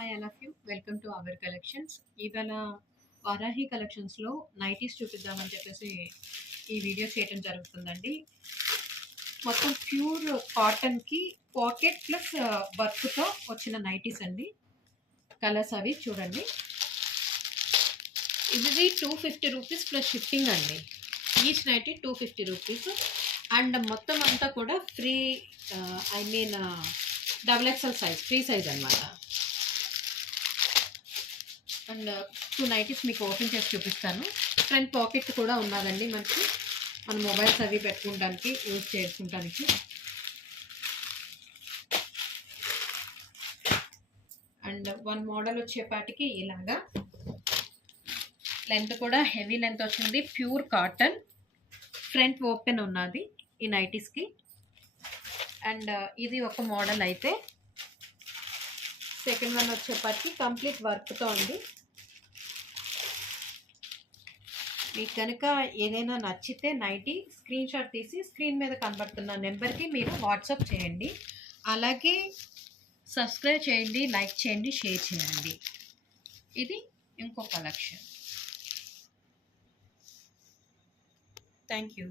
Hi all of you. Welcome to our collections. ఇవాళ వారాహి కలెక్షన్స్‌లో nighties చూపిద్దామని చెప్పేసి ఈ వీడియో చేయడం జరుగుతుందండి. మొత్తం ప్యూర్ కాటన్‌కి పాకెట్ ప్లస్ వర్క్‌తో వచ్చిన నైటీస్ అండి. కలర్స్ అవి చూడండి. ఇది 250 రూపీస్ ప్లస్ షిప్పింగ్ అండి. ఈచ్ నైటీ 250 రూపీస్ అండ్ మొత్తం అంతా కూడా free double XL size, free size అనమాట. అండ్ 2 నైటీస్ మీకు ఓపెన్ చేసి చూపిస్తాను. ఫ్రంట్ పాకెట్ కూడా ఉన్నదండి మనకి, మన మొబైల్స్ అవి పెట్టుకోవడానికి యూజ్ చేసుకుంటానికి. అండ్ వన్ మోడల్ వచ్చేపాటికి ఇలాగా లెంత్ కూడా హెవీ లెంత్ వచ్చింది, ప్యూర్ కాటన్, ఫ్రంట్ ఓపెన్ ఉన్నది ఈ నైటీస్కి. అండ్ ఇది ఒక మోడల్ అయితే, సెకండ్ వన్ వచ్చేపాటికి కంప్లీట్ వర్క్తో ఉంది. మీకు కనుక ఏదైనా నచ్చితే నైటీ స్క్రీన్ షాట్ తీసి స్క్రీన్ మీద కనబడుతున్న నెంబర్కి మీరు వాట్సాప్ చేయండి. అలాగే సబ్స్క్రైబ్ చేయండి, లైక్ చేయండి, షేర్ చేయండి. ఇది ఇంకో కలెక్షన్. Thank you.